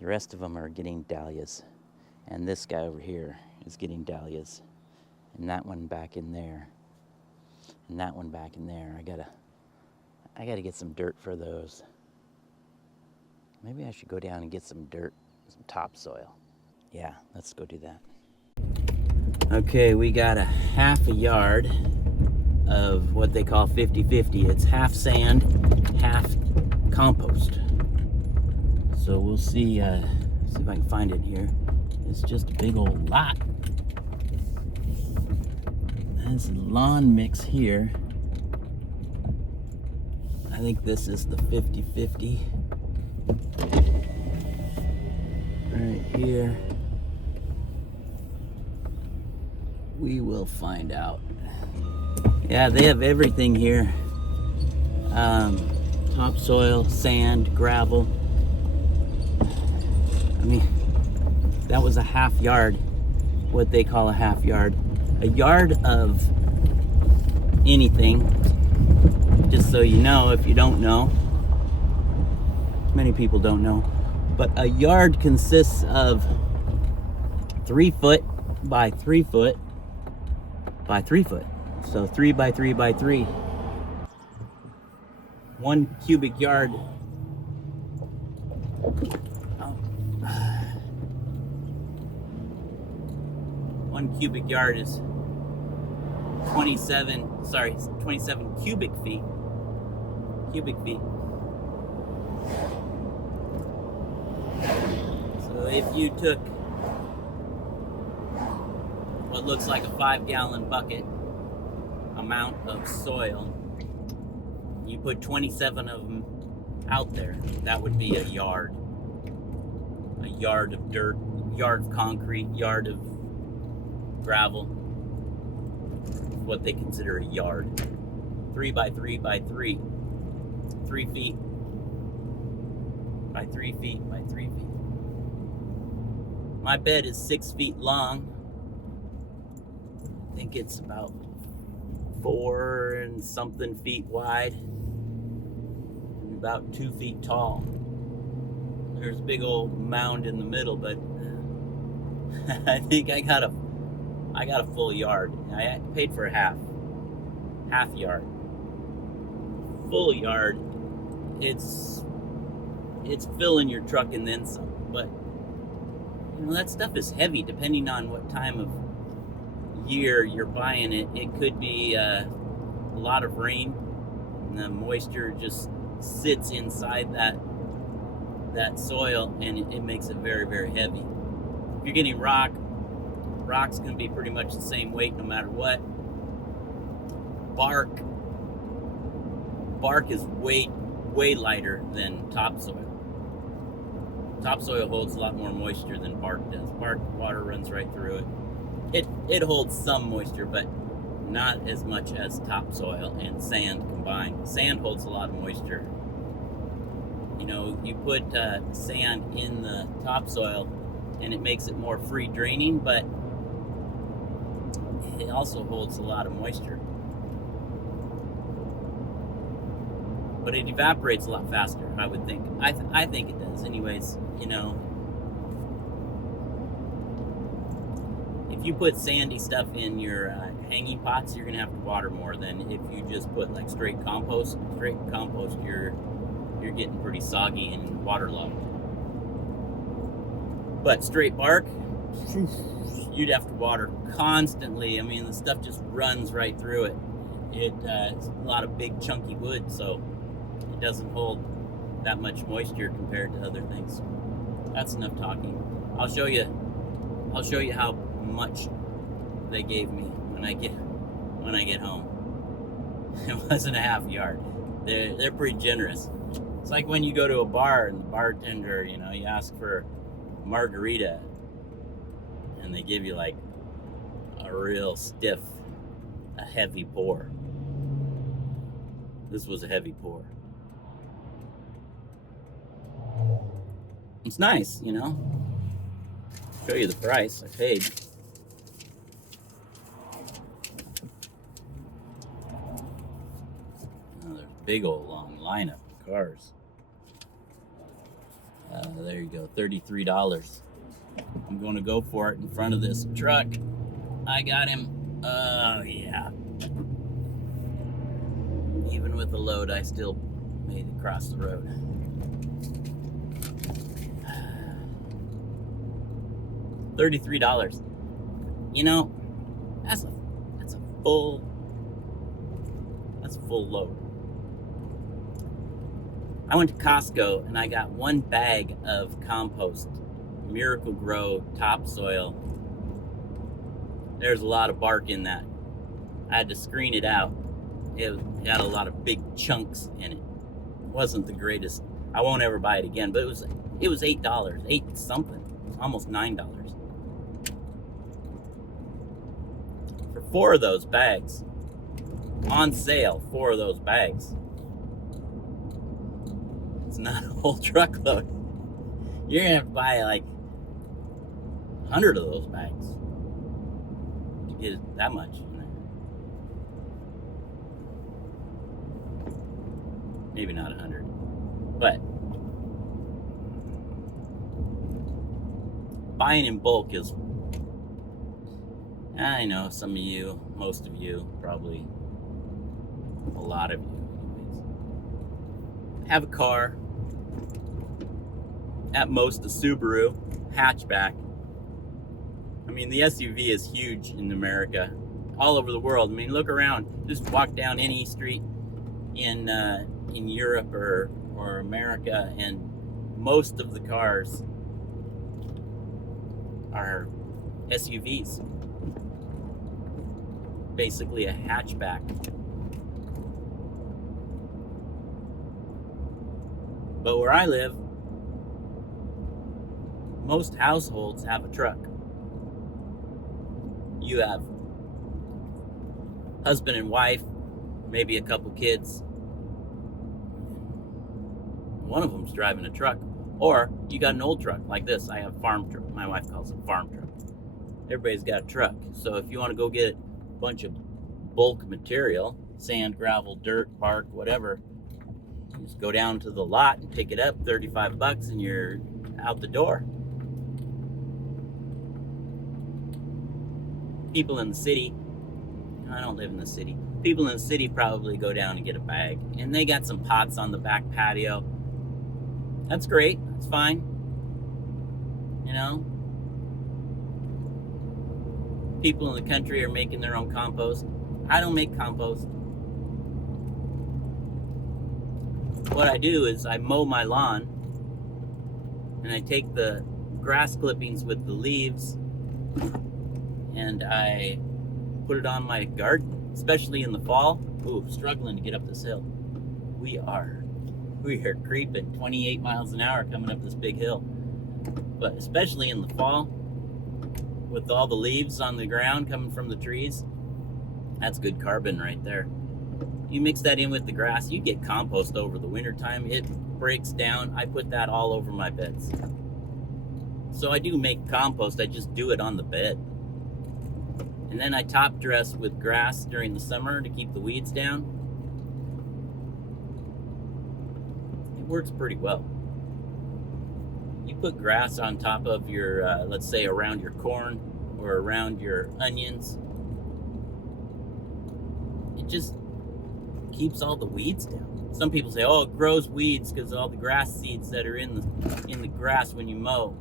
The rest of them are getting dahlias. And this guy over here is getting dahlias. And that one back in there. And that one back in there. I gotta get some dirt for those. Maybe I should go down and get some dirt, some topsoil. Yeah, let's go do that. Okay, we got a half a yard of what they call 50-50. It's half sand, half compost. So we'll see if I can find it here. It's just a big old lot. There's a lawn mix here. I think this is the 50-50. Right here. We will find out. Yeah, they have everything here. Topsoil, sand, gravel. I mean, that was a half yard, what they call a half yard. A yard of anything, just so you know, if you don't know, many people don't know, but a yard consists of 3 foot by 3 foot by 3 foot. So 3 by 3 by 3. 1 cubic yard. 1 cubic yard is 27 cubic feet. So if you took what looks like a 5-gallon bucket amount of soil, you put 27 of them out there, that would be a yard. A yard of dirt, yard of concrete, yard of gravel, what they consider a yard. 3 by 3 by 3. 3 feet by 3 feet by 3 feet. My bed is 6 feet long. I think it's about 4 and something feet wide and about 2 feet tall. There's a big old mound in the middle, but I think I got a full yard. I paid for a half yard. Full yard, it's filling your truck and then some. But you know, that stuff is heavy depending on what time of year you're buying it. It could be a lot of rain, and the moisture just sits inside that soil, and it makes it very, very heavy. If you're getting rock's going to be pretty much the same weight no matter what. Bark is way lighter than topsoil. Topsoil holds a lot more moisture than bark does. Bark, water runs right through it. It holds some moisture, but not as much as topsoil and sand combined. Sand holds a lot of moisture. You know, you put sand in the topsoil and it makes it more free draining, but it also holds a lot of moisture. But it evaporates a lot faster, I would think. I think it does. Anyways, you know, if you put sandy stuff in your hanging pots, you're gonna have to water more than if you just put like straight compost. Straight compost, you're getting pretty soggy and waterlogged. But straight bark, you'd have to water constantly. I mean, the stuff just runs right through it. It's a lot of big chunky wood, so it doesn't hold that much moisture compared to other things. That's enough talking. I'll show you how much they gave me when I get home. It wasn't a half yard. They're pretty generous. It's like when you go to a bar and the bartender, you know, you ask for a margarita and they give you like a real stiff, a heavy pour. This was a heavy pour. It's nice, you know. Show you the price I paid. Oh, there's a big old long lineup of cars. There you go, $33. I'm going to go for it in front of this truck. I got him. Oh, yeah. Even with the load, I still made it across the road. $33. You know, that's a full load. I went to Costco and I got one bag of compost, Miracle-Gro topsoil. There's a lot of bark in that. I had to screen it out. It had a lot of big chunks in it. It wasn't the greatest. I won't ever buy it again, but it was $8, 8 something, almost $9. For 4 of those bags, on sale, 4 of those bags. It's not a whole truckload. You're gonna have to buy like 100 of those bags to get that much in there. Maybe not 100, but buying in bulk is, I know some of you, most of you, probably a lot of you anyways, have a car, at most a Subaru hatchback. I mean, the SUV is huge in America, all over the world. I mean, look around, just walk down any street in Europe or America, and most of the cars are SUVs, basically a hatchback. But where I live, most households have a truck. You have husband and wife, maybe a couple kids. One of them's driving a truck. Or you got an old truck like this. I have farm truck. My wife calls it farm truck. Everybody's got a truck. So if you want to go get a bunch of bulk material, sand, gravel, dirt, bark, whatever, you just go down to the lot and pick it up, $35, and you're out the door. People in the city, I don't live in the city, people in the city probably go down and get a bag, and they got some pots on the back patio. That's great, that's fine. You know, people in the country are making their own compost. I don't make compost. What I do is I mow my lawn, and I take the grass clippings with the leaves and I put it on my garden, especially in the fall. Ooh, struggling to get up this hill. We are creeping 28 miles an hour coming up this big hill. But especially in the fall, with all the leaves on the ground coming from the trees, that's good carbon right there. You mix that in with the grass, you get compost over the winter time. It breaks down. I put that all over my beds. So I do make compost, I just do it on the bed. And then I top dress with grass during the summer to keep the weeds down. It works pretty well. You put grass on top of your, let's say around your corn or around your onions. It just keeps all the weeds down. Some people say, oh, it grows weeds because of all the grass seeds that are in the grass when you mow.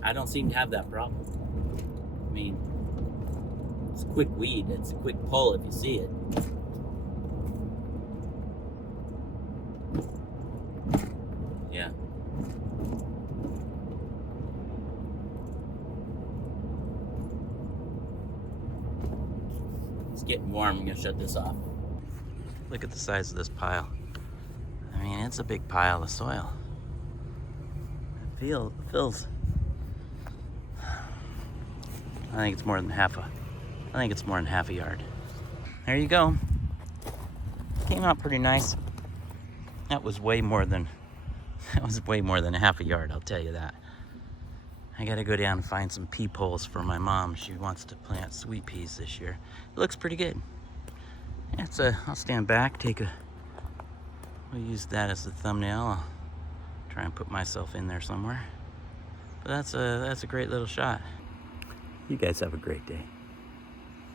I don't seem to have that problem. I mean, it's a quick weed. It's a quick pull if you see it. Yeah. It's getting warm. I'm gonna shut this off. Look at the size of this pile. I mean, it's a big pile of soil. It feels. I think it's more than half a yard. There you go. Came out pretty nice. That was way more than half a yard, I'll tell you that. I gotta go down and find some pea poles for my mom. She wants to plant sweet peas this year. It looks pretty good. I'll stand back, take a we'll use that as the thumbnail. I'll try and put myself in there somewhere. But that's a great little shot. You guys have a great day.